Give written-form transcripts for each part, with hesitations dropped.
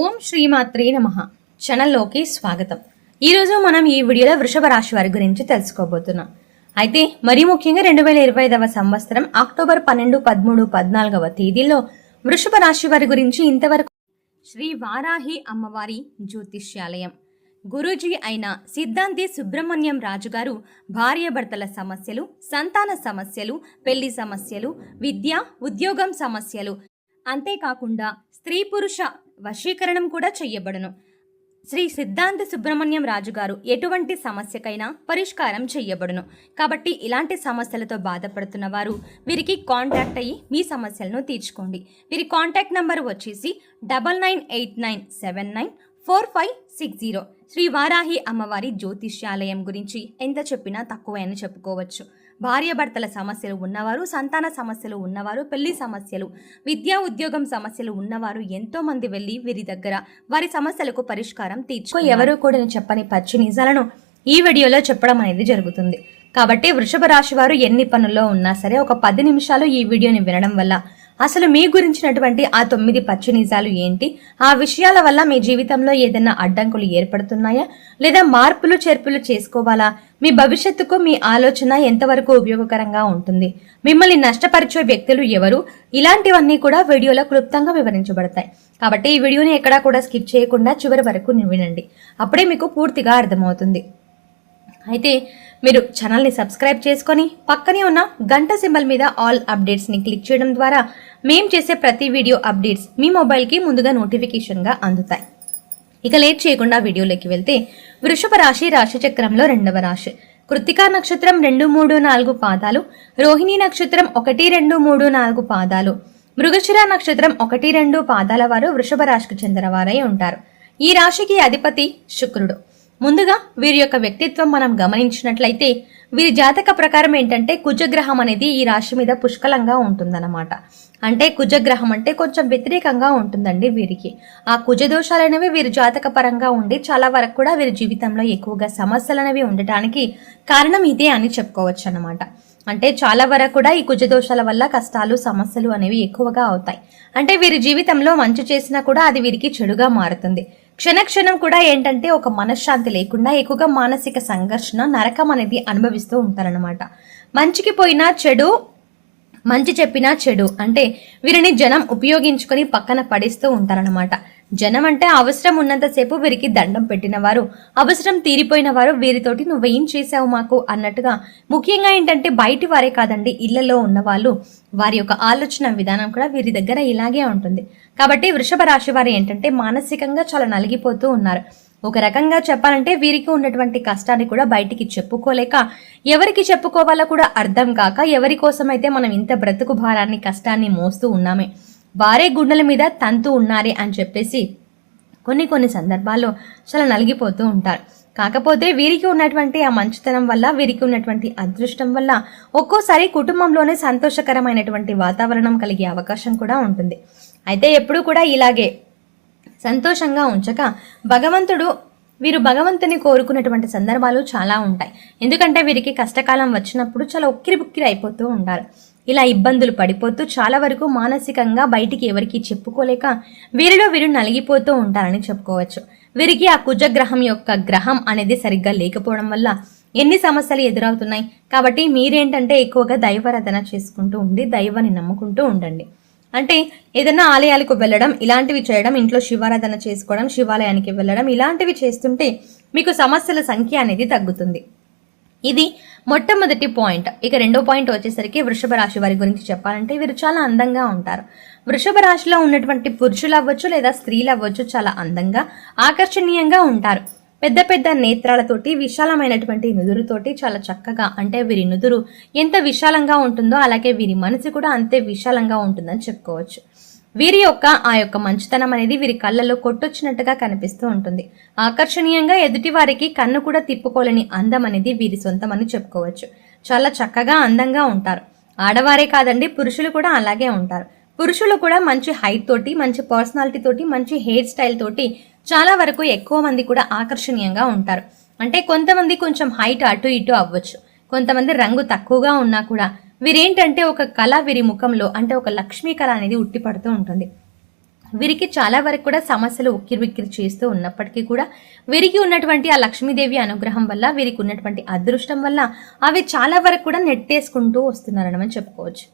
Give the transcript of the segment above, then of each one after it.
ఓం శ్రీమాత్రే నమః. ఛానల్లోకి స్వాగతం. ఈరోజు మనం ఈ వీడియోలో వృషభ రాశి వారి గురించి తెలుసుకోబోతున్నాం. అయితే మరీ ముఖ్యంగా 2025వ సంవత్సరం అక్టోబర్ 12, 13, 14వ తేదీల్లో వృషభ రాశి వారి గురించి ఇంతవరకు శ్రీ వారాహి అమ్మవారి జ్యోతిష్యాలయం గురూజీ అయిన సిద్ధాంతి సుబ్రహ్మణ్యం రాజు గారు భార్యాభర్తల సమస్యలు, సంతాన సమస్యలు, పెళ్లి సమస్యలు, విద్య, ఉద్యోగం సమస్యలు, అంతేకాకుండా స్త్రీ పురుష వశీకరణం కూడా చెయ్యబడును. శ్రీ సిద్ధాంత సుబ్రహ్మణ్యం రాజు గారు ఎటువంటి సమస్యకైనా పరిష్కారం చెయ్యబడును. కాబట్టి ఇలాంటి సమస్యలతో బాధపడుతున్న వారు వీరికి కాంటాక్ట్ అయ్యి మీ సమస్యలను తీర్చుకోండి. వీరి కాంటాక్ట్ నంబర్ వచ్చేసి 9989794560. శ్రీ వారాహి అమ్మవారి జ్యోతిష్యాలయం గురించి ఎంత చెప్పినా తక్కువే అని చెప్పుకోవచ్చు. భార్యాభర్తల సమస్యలు ఉన్నవారు, సంతాన సమస్యలు ఉన్నవారు, పెళ్లి సమస్యలు, విద్యా ఉద్యోగం సమస్యలు ఉన్నవారు ఎంతో మంది వెళ్ళి వీరి దగ్గర వారి సమస్యలకు పరిష్కారం ఎవరూ కూడా చెప్పని పచ్చి నిజాలను ఈ వీడియోలో చెప్పడం అనేది జరుగుతుంది. కాబట్టి వృషభ రాశి వారు ఎన్ని పనుల్లో ఉన్నా సరే ఒక 10 నిమిషాలు ఈ వీడియోని వినడం వల్ల అసలు మీ గురించినటువంటి ఆ 9 పచ్చి నిజాలు ఏంటి, ఆ విషయాల వల్ల మీ జీవితంలో ఏదైనా అడ్డంకులు ఏర్పడుతున్నాయా, లేదా మార్పులు చేర్పులు చేసుకోవాలా, మీ భవిష్యత్తుకు మీ ఆలోచన ఎంతవరకు ఉపయోగకరంగా ఉంటుంది, మిమ్మల్ని నష్టపరిచే వ్యక్తులు ఎవరు, ఇలాంటివన్నీ కూడా వీడియోలో క్లుప్తంగా వివరించబడతాయి. కాబట్టి ఈ వీడియోని ఎక్కడా కూడా స్కిప్ చేయకుండా చివరి వరకు వినండి. అప్పుడే మీకు పూర్తిగా అర్థమవుతుంది. అయితే మీరు ఛానల్ని సబ్స్క్రైబ్ చేసుకొని పక్కనే ఉన్న గంట సింబల్ మీద ఆల్ అప్డేట్స్ని క్లిక్ చేయడం ద్వారా మేము చేసే ప్రతి వీడియో అప్డేట్స్ మీ మొబైల్కి ముందుగా నోటిఫికేషన్గా అందుతాయి. ఇక లేట్ చేయకుండా వీడియోలోకి వెళ్తే, వృషభ రాశి రాశి చక్రంలో 2వ రాశి. కృత్తికా నక్షత్రం 2, 3, 4 పాదాలు, రోహిణి నక్షత్రం 1, 2, 3, 4 పాదాలు, మృగశిర నక్షత్రం 1, 2 పాదాల వారు వృషభ రాశికి చెందిన వారై ఉంటారు. ఈ రాశికి అధిపతి శుక్రుడు. ముందుగా వీరి యొక్క వ్యక్తిత్వం మనం గమనించినట్లయితే వీరి జాతక ప్రకారం ఏంటంటే కుజగ్రహం అనేది ఈ రాశి మీద పుష్కలంగా ఉంటుందన్నమాట. అంటే కుజగ్రహం అంటే కొంచెం వ్యతిరేకంగా ఉంటుందండి వీరికి. ఆ కుజదోషాలు అనేవి వీరి జాతక పరంగా ఉండి చాలా వరకు కూడా వీరి జీవితంలో ఎక్కువగా సమస్యలు అనేవి ఉండటానికి కారణం ఇదే అని చెప్పుకోవచ్చు అన్నమాట. అంటే చాలా వరకు కూడా ఈ కుజదోషాల వల్ల కష్టాలు, సమస్యలు అనేవి ఎక్కువగా అవుతాయి. అంటే వీరి జీవితంలో మంచి చేసినా కూడా అది వీరికి చెడుగా మారుతుంది. క్షణక్షణం కూడా ఏంటంటే ఒక మనశ్శాంతి లేకుండా ఎక్కువగా మానసిక సంఘర్షణ, నరకం అనేది అనుభవిస్తూ ఉంటారనమాట. మంచికి పోయినా చెడు, మంచి చెప్పినా చెడు, అంటే వీరిని జనం ఉపయోగించుకొని పక్కన పడేస్తూ ఉంటారనమాట. జనం అంటే అవసరం ఉన్నంతసేపు వీరికి దండం పెట్టిన వారు, అవసరం తీరిపోయిన వారు వీరితోటి నువ్వేం చేసావు మాకు అన్నట్టుగా. ముఖ్యంగా ఏంటంటే బయటి వారే కాదండి, ఇళ్లలో ఉన్న వాళ్ళు, వారి యొక్క ఆలోచన విధానం కూడా వీరి దగ్గర ఇలాగే ఉంటుంది. కాబట్టి వృషభ రాశి వారు ఏంటంటే మానసికంగా చాలా నలిగిపోతూ ఉన్నారు. ఒక రకంగా చెప్పాలంటే వీరికి ఉన్నటువంటి కష్టాన్ని కూడా బయటికి చెప్పుకోలేక, ఎవరికి చెప్పుకోవాలో కూడా అర్థం కాక, ఎవరి కోసమైతే మనం ఇంత బ్రతుకు భారాన్ని, కష్టాన్ని మోస్తూ ఉన్నామే, వారే గుండెల మీద తంతు ఉన్నారే అని చెప్పేసి కొన్ని సందర్భాల్లో చాలా నలిగిపోతూ ఉంటారు. కాకపోతే వీరికి ఉన్నటువంటి ఆ మంచితనం వల్ల, వీరికి ఉన్నటువంటి అదృష్టం వల్ల ఒక్కోసారి కుటుంబంలోనే సంతోషకరమైనటువంటి వాతావరణం కలిగే అవకాశం కూడా ఉంటుంది. అయితే ఎప్పుడూ కూడా ఇలాగే సంతోషంగా ఉంచక వీరు భగవంతుని కోరుకున్నటువంటి సందర్భాలు చాలా ఉంటాయి. ఎందుకంటే వీరికి కష్టకాలం వచ్చినప్పుడు చాలా ఉక్కిరి అయిపోతూ ఉంటారు. ఇలా ఇబ్బందులు పడిపోతూ చాలా వరకు మానసికంగా బయటికి ఎవరికి చెప్పుకోలేక వీరిలో వీరు నలిగిపోతూ ఉంటారని చెప్పుకోవచ్చు. వీరికి ఆ కుజగ్రహం యొక్క గ్రహం అనేది సరిగ్గా లేకపోవడం వల్ల ఎన్ని సమస్యలు ఎదురవుతున్నాయి. కాబట్టి మీరేంటంటే ఎక్కువగా దైవారాధన చేసుకుంటూ ఉండి దైవాన్ని నమ్ముకుంటూ ఉండండి. అంటే ఏదైనా ఆలయాలకు వెళ్ళడం, ఇలాంటివి చేయడం, ఇంట్లో శివారాధన చేసుకోవడం, శివాలయానికి వెళ్ళడం, ఇలాంటివి చేస్తుంటే మీకు సమస్యల సంఖ్య అనేది తగ్గుతుంది. ఇది మొట్టమొదటి పాయింట్. ఇక రెండో పాయింట్ వచ్చేసరికి వృషభ రాశి వారి గురించి చెప్పాలంటే వీరు చాలా అందంగా ఉంటారు. వృషభ రాశిలో ఉన్నటువంటి పురుషులు అవ్వచ్చు లేదా స్త్రీలు అవ్వచ్చు చాలా అందంగా, ఆకర్షణీయంగా ఉంటారు. పెద్ద పెద్ద నేత్రాలతోటి, విశాలమైనటువంటి నుదురుతోటి చాలా చక్కగా, అంటే వీరి నుదురు ఎంత విశాలంగా ఉంటుందో అలాగే వీరి మనసు కూడా అంతే విశాలంగా ఉంటుందని చెప్పుకోవచ్చు. వీరి యొక్క ఆ యొక్క మంచితనం అనేది వీరి కళ్ళలో కొట్టొచ్చినట్టుగా కనిపిస్తూ ఉంటుంది. ఆకర్షణీయంగా, ఎదుటి వారికి కన్ను కూడా తిప్పుకోలేని అందం అనేది వీరి సొంతమని చెప్పుకోవచ్చు. చాలా చక్కగా అందంగా ఉంటారు. ఆడవారే కాదండి, పురుషులు కూడా అలాగే ఉంటారు. పురుషులు కూడా మంచి హైట్ తోటి, మంచి పర్సనాలిటీ తోటి, మంచి హెయిర్ స్టైల్ తోటి చాలా వరకు ఎక్కువ మంది కూడా ఆకర్షణీయంగా ఉంటారు. అంటే కొంతమంది కొంచెం హైట్ అటు ఇటు అవ్వచ్చు, కొంతమంది రంగు తక్కువగా ఉన్నా కూడా వీరేంటంటే ఒక కళ వీరి ముఖంలో, అంటే ఒక లక్ష్మీ కళ అనేది ఉట్టిపడుతూ ఉంటుంది. వీరికి చాలా వరకు కూడా సమస్యలు ఉక్కిరిబిక్కిరి చేస్తూ ఉన్నప్పటికీ కూడా వీరికి ఉన్నటువంటి ఆ లక్ష్మీదేవి అనుగ్రహం వల్ల, వీరికి ఉన్నటువంటి అదృష్టం వల్ల అవి చాలా వరకు కూడా నెట్టేసుకుంటూ వస్తున్నారని చెప్పుకోవచ్చు.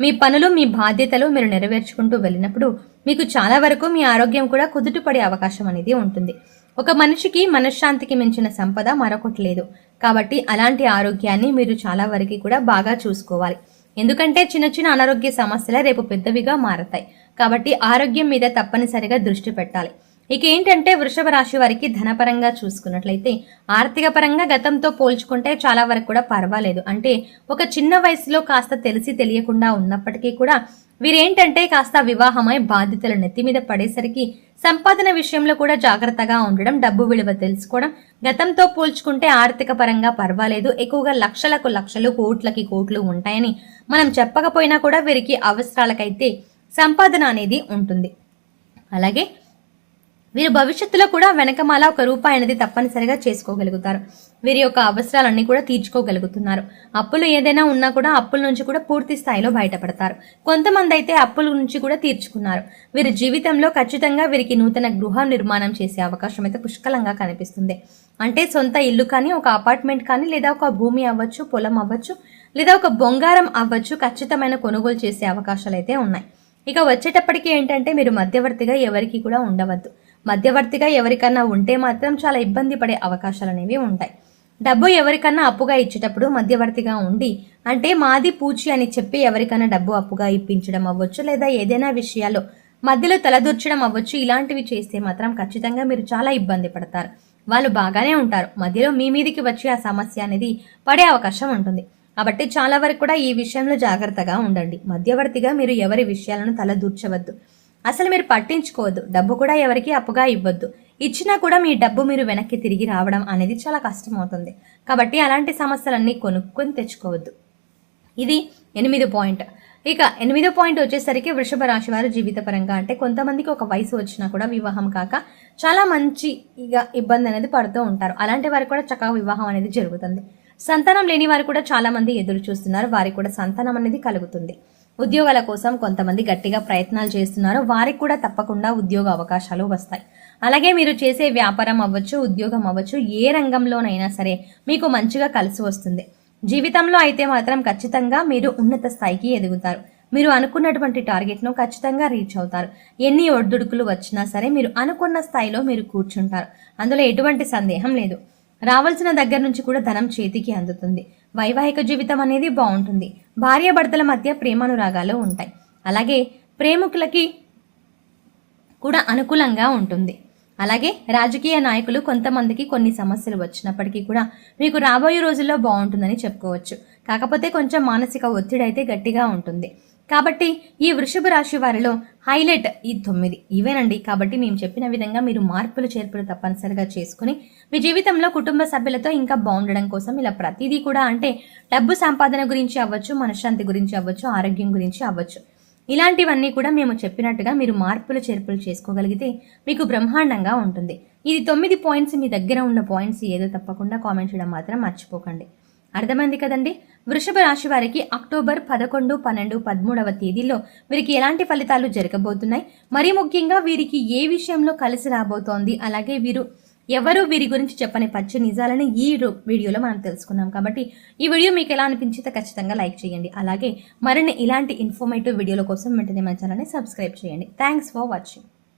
మీ పనులు, మీ బాధ్యతలు మీరు నెరవేర్చుకుంటూ వెళ్ళినప్పుడు మీకు చాలా వరకు మీ ఆరోగ్యం కూడా కుదుటపడే అవకాశం అనేది ఉంటుంది. ఒక మనిషికి మనశ్శాంతికి మించిన సంపద మరొకటి లేదు. కాబట్టి అలాంటి ఆరోగ్యాన్ని మీరు చాలా వరకు కూడా బాగా చూసుకోవాలి. ఎందుకంటే చిన్న చిన్న అనారోగ్య సమస్యలే రేపు పెద్దవిగా మారతాయి. కాబట్టి ఆరోగ్యం మీద తప్పనిసరిగా దృష్టి పెట్టాలి. ఇక ఏంటంటే వృషభ రాశి వారికి ధనపరంగా చూసుకున్నట్లయితే ఆర్థిక పరంగా గతంతో పోల్చుకుంటే చాలా వరకు కూడా పర్వాలేదు. అంటే ఒక చిన్న వయసులో కాస్త తెలిసి తెలియకుండా ఉన్నప్పటికీ కూడా వీరేంటంటే కాస్త వివాహమై బాధ్యతలు నెత్తి మీద పడేసరికి సంపాదన విషయంలో కూడా జాగ్రత్తగా ఉండడం, డబ్బు విలువ తెలుసుకోవడం, గతంతో పోల్చుకుంటే ఆర్థిక పరంగా పర్వాలేదు, ఎక్కువగా లక్షలకు లక్షలు, కోట్లకి కోట్లు ఉంటాయని మనం చెప్పకపోయినా కూడా వీరికి అవసరాలకైతే సంపాదన అనేది ఉంటుంది. అలాగే వీరు భవిష్యత్తులో కూడా వెనకమాల ఒక రూపాయి అనేది తప్పనిసరిగా చేసుకోగలుగుతారు. వీరి యొక్క అవసరాలన్నీ కూడా తీర్చుకోగలుగుతున్నారు. అప్పులు ఏదైనా ఉన్నా కూడా అప్పుల నుంచి కూడా పూర్తి స్థాయిలో బయటపడతారు. కొంతమంది అయితే అప్పుల నుంచి కూడా తీర్చుకున్నారు. వీరి జీవితంలో ఖచ్చితంగా వీరికి నూతన గృహ నిర్మాణం చేసే అవకాశం అయితే పుష్కలంగా కనిపిస్తుంది. అంటే సొంత ఇల్లు కానీ, ఒక అపార్ట్మెంట్ కానీ, లేదా ఒక భూమి అవ్వచ్చు, పొలం అవ్వచ్చు, లేదా ఒక బొంగారం అవ్వచ్చు, ఖచ్చితమైన కొనుగోలు చేసే అవకాశాలు అయితే ఉన్నాయి. ఇక వచ్చేటప్పటికి ఏంటంటే మీరు మధ్యవర్తిగా ఎవరికి కూడా ఉండవద్దు. మధ్యవర్తిగా ఎవరికన్నా ఉంటే మాత్రం చాలా ఇబ్బంది పడే అవకాశాలు అనేవి ఉంటాయి. డబ్బు ఎవరికన్నా అప్పుగా ఇచ్చేటప్పుడు మధ్యవర్తిగా ఉండి, అంటే మాది పూచి అని చెప్పి ఎవరికన్నా డబ్బు అప్పుగా ఇప్పించడం అవ్వచ్చు, లేదా ఏదైనా విషయాల్లో మధ్యలో తలదూర్చడం అవ్వచ్చు. ఇలాంటివి చేస్తే మాత్రం ఖచ్చితంగా మీరు చాలా ఇబ్బంది పడతారు. వాళ్ళు బాగానే ఉంటారు, మధ్యలో మీ మీదికి వచ్చి ఆ సమస్య అనేది పడే అవకాశం ఉంటుంది. కాబట్టి చాలా వరకు కూడా ఈ విషయంలో జాగ్రత్తగా ఉండండి. మధ్యవర్తిగా మీరు ఎవరి విషయాలను తలదూర్చవద్దు. అసలు మీరు పట్టించుకోవద్దు. డబ్బు కూడా ఎవరికి అప్పుగా ఇవ్వద్దు. ఇచ్చినా కూడా మీ డబ్బు మీరు వెనక్కి తిరిగి రావడం అనేది చాలా కష్టం అవుతుంది. కాబట్టి అలాంటి సమస్యలన్నీ కొనుక్కొని తెచ్చుకోవద్దు. ఇది 8వ పాయింట్. ఇక 8వ పాయింట్ వచ్చేసరికి వృషభ రాశి వారు జీవితపరంగా, అంటే కొంతమందికి ఒక వయసు వచ్చినా కూడా వివాహం కాక చాలా మంచి ఇబ్బంది అనేది పడుతూ ఉంటారు. అలాంటి వారికి కూడా చక్కగా వివాహం అనేది జరుగుతుంది. సంతానం లేని వారు కూడా చాలా మంది ఎదురు చూస్తున్నారు. వారికి కూడా సంతానం అనేది కలుగుతుంది. ఉద్యోగాల కోసం కొంతమంది గట్టిగా ప్రయత్నాలు చేస్తున్నారు. వారికి కూడా తప్పకుండా ఉద్యోగ అవకాశాలు వస్తాయి. అలాగే మీరు చేసే వ్యాపారం అవ్వచ్చు, ఉద్యోగం అవ్వచ్చు, ఏ రంగంలోనైనా సరే మీకు మంచిగా కలిసి వస్తుంది. జీవితంలో అయితే మాత్రం ఖచ్చితంగా మీరు ఉన్నత స్థాయికి ఎదుగుతారు. మీరు అనుకున్నటువంటి టార్గెట్ను ఖచ్చితంగా రీచ్ అవుతారు. ఎన్ని ఒడిదుడుకులు వచ్చినా సరే మీరు అనుకున్న స్థాయిలో మీరు కూర్చుంటారు. అందులో ఎటువంటి సందేహం లేదు. రావాల్సిన దగ్గర నుంచి కూడా ధనం చేతికి అందుతుంది. వైవాహిక జీవితం అనేది బాగుంటుంది. భార్యాభర్తల మధ్య ప్రేమానురాగాలు ఉంటాయి. అలాగే ప్రేమికులకి కూడా అనుకూలంగా ఉంటుంది. అలాగే రాజకీయ నాయకులు కొంతమందికి కొన్ని సమస్యలు వచ్చినప్పటికీ కూడా మీకు రాబోయే రోజుల్లో బాగుంటుందని చెప్పుకోవచ్చు. కాకపోతే కొంచెం మానసిక ఒత్తిడి అయితే గట్టిగా ఉంటుంది. కాబట్టి ఈ వృషభ రాశి వారిలో హైలైట్ ఈ 9 ఇవేనండి. కాబట్టి మేము చెప్పిన విధంగా మీరు మార్పులు చేర్పులు తప్పనిసరిగా చేసుకుని మీ జీవితంలో కుటుంబ సభ్యులతో ఇంకా బాగుండడం కోసం ఇలా ప్రతిదీ కూడా, అంటే డబ్బు సంపాదన గురించి అవ్వచ్చు, మనశ్శాంతి గురించి అవ్వచ్చు, ఆరోగ్యం గురించి అవ్వచ్చు, ఇలాంటివన్నీ కూడా మేము చెప్పినట్టుగా మీరు మార్పులు చేర్పులు చేసుకోగలిగితే మీకు బ్రహ్మాండంగా ఉంటుంది. ఇది 9 పాయింట్స్. మీ దగ్గర ఉన్న పాయింట్స్ ఏదో తప్పకుండా కామెంట్ చేయడం మాత్రం మర్చిపోకండి. అర్థమైంది కదండి. వృషభ రాశి వారికి అక్టోబర్ 11, 12, 13వ తేదీల్లో వీరికి ఎలాంటి ఫలితాలు జరగబోతున్నాయి, మరీ ముఖ్యంగా వీరికి ఏ విషయంలో కలిసి రాబోతోంది, అలాగే వీరి గురించి చెప్పని పచ్చి నిజాలని ఈ వీడియోలో మనం తెలుసుకున్నాం. కాబట్టి ఈ వీడియో మీకు ఎలా అనిపించితే ఖచ్చితంగా లైక్ చేయండి. అలాగే మరిన్ని ఇలాంటి ఇన్ఫర్మేటివ్ వీడియోల కోసం వెంటనే మన ఛానల్ని సబ్స్క్రైబ్ చేయండి. Thanks for watching.